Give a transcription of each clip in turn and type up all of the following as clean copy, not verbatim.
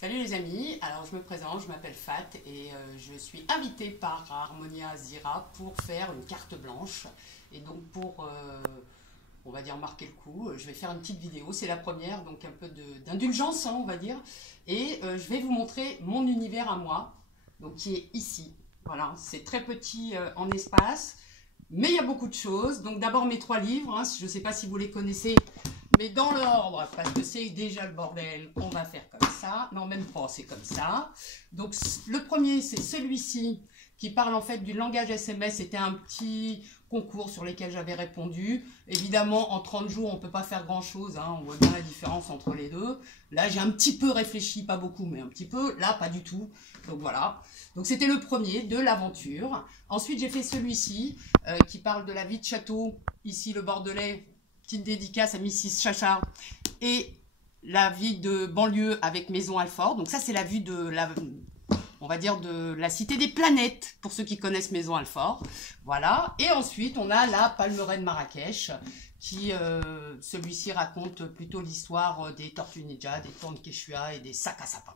Salut les amis, alors je me présente, je m'appelle Fat et je suis invitée par Harmonia Zira pour faire une carte blanche. Et donc pour, on va dire, marquer le coup, je vais faire une petite vidéo, c'est la première, donc un peu d'indulgence, hein, on va dire. Et je vais vous montrer mon univers à moi, donc qui est ici. Voilà, c'est très petit en espace, mais il y a beaucoup de choses. Donc d'abord mes 3 livres, hein, je ne sais pas si vous les connaissez, mais dans l'ordre, parce que c'est déjà le bordel, on va faire comme ça. Non, même pas, c'est comme ça. Donc, le premier, c'est celui-ci, qui parle en fait du langage SMS. C'était un petit concours sur lequel j'avais répondu. Évidemment, en 30 jours, on ne peut pas faire grand-chose. Hein, on voit bien la différence entre les deux. Là, j'ai un petit peu réfléchi, pas beaucoup, mais un petit peu. Là, pas du tout. Donc, voilà. Donc, c'était le premier, de l'aventure. Ensuite, j'ai fait celui-ci, qui parle de la vie de château. Ici, le Bordelais. Petite dédicace à Mrs Chacha, et la vie de banlieue avec Maison Alfort. Donc ça, c'est la vue de la, on va dire, de la cité des planètes, pour ceux qui connaissent Maison Alfort. Voilà. Et ensuite, on a la Palmeraie de Marrakech, qui, celui-ci raconte plutôt l'histoire des tortues ninja, des tournes quechua et des sacs à sapin.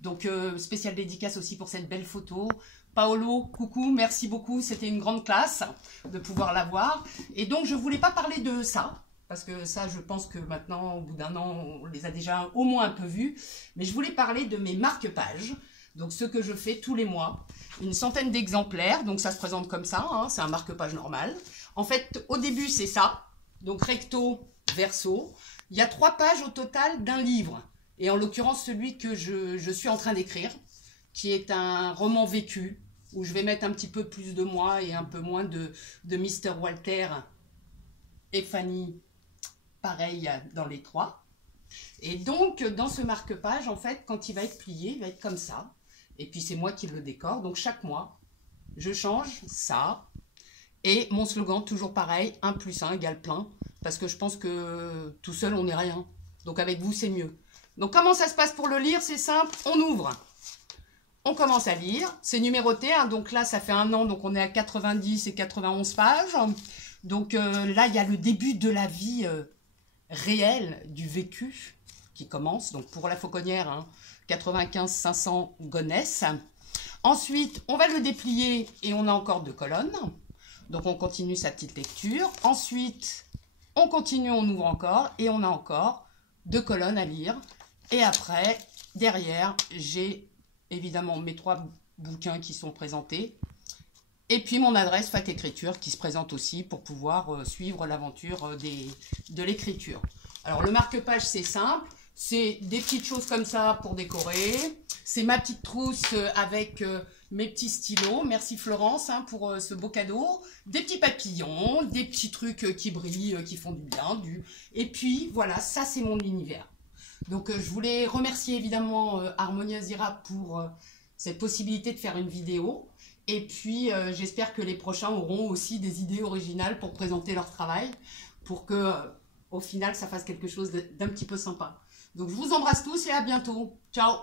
Donc, spéciale dédicace aussi pour cette belle photo. Paolo, coucou, merci beaucoup, c'était une grande classe de pouvoir la voir. Et donc, je ne voulais pas parler de ça, parce que ça, je pense que maintenant, au bout d'un an, on les a déjà au moins un peu vus. Mais je voulais parler de mes marque-pages, donc ce que je fais tous les mois. Une centaine d'exemplaires, donc ça se présente comme ça, hein, c'est un marque-page normal. En fait, au début, c'est ça, donc recto, verso. Il y a 3 pages au total d'un livre, et en l'occurrence, celui que je suis en train d'écrire, qui est un roman vécu, où je vais mettre un petit peu plus de moi et un peu moins de Mr. Walter et Fanny, pareil dans les 3. Et donc, dans ce marque-page, en fait, quand il va être plié, il va être comme ça. Et puis, c'est moi qui le décore. Donc, chaque mois, je change ça. Et mon slogan, toujours pareil, 1 + 1 = plein. Parce que je pense que tout seul, on n'est rien. Donc, avec vous, c'est mieux. Donc, comment ça se passe pour le lire? C'est simple, on ouvre. On commence à lire. C'est numéroté, hein. Donc là, ça fait 1 an. Donc, on est à 90 et 91 pages. Donc là, il y a le début de la vie réelle, du vécu qui commence. Donc pour la fauconnière, hein, 95 500 Gonesse. Ensuite, on va le déplier et on a encore 2 colonnes. Donc on continue sa petite lecture. Ensuite, on continue, on ouvre encore et on a encore 2 colonnes à lire. Et après, derrière, j'ai évidemment mes 3 bouquins qui sont présentés. Et puis mon adresse Fat Écriture qui se présente aussi pour pouvoir suivre l'aventure de l'écriture. Alors le marque-page, c'est simple, c'est des petites choses comme ça pour décorer. C'est ma petite trousse avec mes petits stylos. Merci Florence, hein, pour ce beau cadeau. Des petits papillons, des petits trucs qui brillent, qui font du bien. Et puis voilà, ça c'est mon univers. Donc je voulais remercier évidemment Harmonia Zira pour cette possibilité de faire une vidéo. Et puis, j'espère que les prochains auront aussi des idées originales pour présenter leur travail, pour que, au final, ça fasse quelque chose d'un petit peu sympa. Donc, je vous embrasse tous et à bientôt. Ciao!